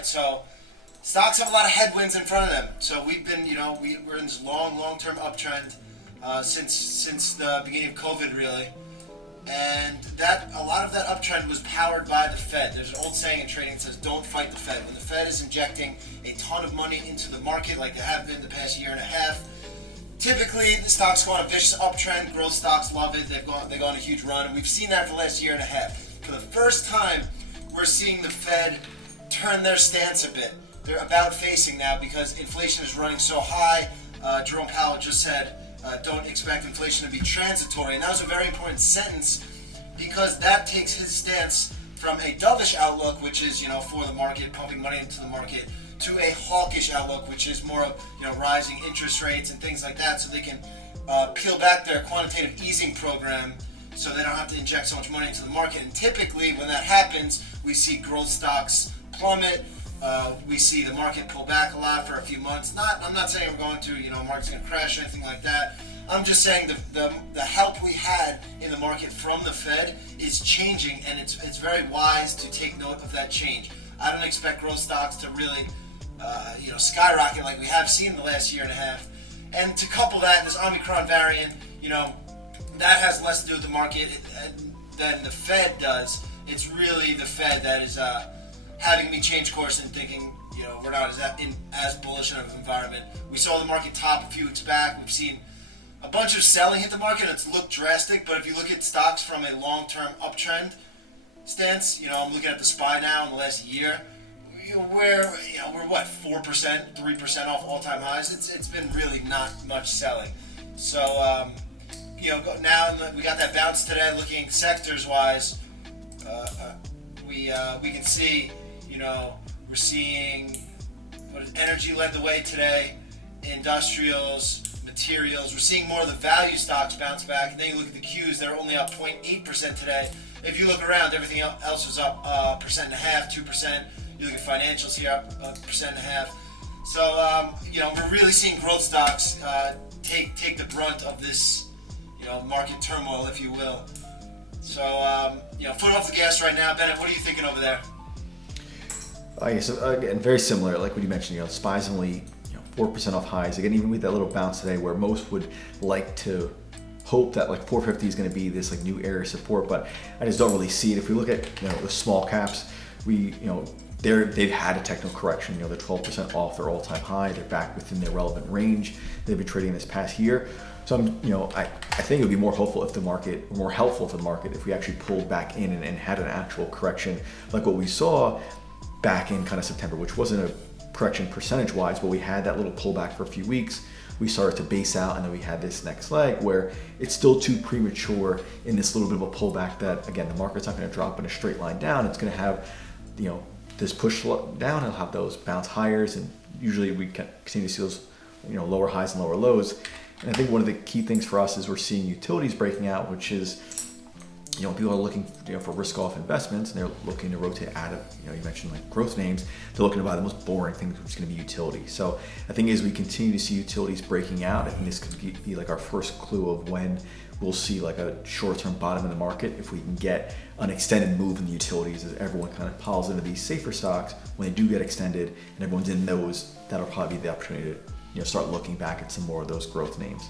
right. So stocks have a lot of headwinds in front of them. So we've been, we're in this long-term uptrend since the beginning of COVID, really. And a lot of that uptrend was powered by the Fed. There's an old saying in trading that says, don't fight the Fed. When the Fed is injecting a ton of money into the market like they have been the past year and a half, typically the stocks go on a vicious uptrend. Growth stocks love it. They go on a huge run. And we've seen that for the last year and a half. For the first time, we're seeing the Fed turn their stance a bit. They're about facing now because inflation is running so high. Jerome Powell just said, don't expect inflation to be transitory. And that was a very important sentence because that takes his stance from a dovish outlook, which is, for the market, pumping money into the market, to a hawkish outlook, which is more of, rising interest rates and things like that, so they can peel back their quantitative easing program so they don't have to inject so much money into the market. And typically when that happens, we see growth stocks plummet. We see the market pull back a lot for a few months. I'm not saying we're going to, market's going to crash or anything like that. I'm just saying the help we had in the market from the Fed is changing, and it's very wise to take note of that change. I don't expect growth stocks to really, skyrocket like we have seen the last year and a half. And to couple that, this Omicron variant, that has less to do with the market than the Fed does. It's really the Fed that is having me change course and thinking, we're not as bullish of an environment. We saw the market top a few weeks back. We've seen a bunch of selling hit the market. It's looked drastic, but if you look at stocks from a long-term uptrend stance, I'm looking at the SPY now in the last year. We're 4%, 3% off all-time highs. It's been really not much selling. So, now we got that bounce today. Looking sectors-wise, we can see, we're seeing energy led the way today, industrials, materials. We're seeing more of the value stocks bounce back. And then you look at the Qs, they're only up 0.8% today. If you look around, everything else was up 1.5%, 2%. You look at financials here, up 1.5%. So, we're really seeing growth stocks take the brunt of this, market turmoil, if you will. So, foot off the gas right now. Bennett, what are you thinking over there? So again, very similar, like what you mentioned, SPY's only 4% off highs. Again, even with that little bounce today where most would like to hope that like 450 is going to be this like new area of support, but I just don't really see it. If we look at, the small caps, they've had a technical correction. They're 12% off their all-time high. They're back within their relevant range. They've been trading this past year. So I think it would be more helpful if the market if we actually pulled back in and had an actual correction like what we saw back in kind of September, which wasn't a correction percentage-wise, but we had that little pullback for a few weeks. We started to base out, and then we had this next leg where it's still too premature in this little bit of a pullback that, again, the market's not going to drop in a straight line down. It's going to have, this push down. It'll have those bounce highers, and usually we continue to see those, lower highs and lower lows. And I think one of the key things for us is we're seeing utilities breaking out, which is, people are looking, for risk-off investments, and they're looking to rotate out of, you mentioned like growth names. They're looking to buy the most boring things, which is going to be utility. So I think as we continue to see utilities breaking out, I think this could be like our first clue of when we'll see like a short-term bottom in the market. If we can get an extended move in the utilities as everyone kind of piles into these safer stocks, when they do get extended and everyone's in those, that'll probably be the opportunity to start looking back at some more of those growth names.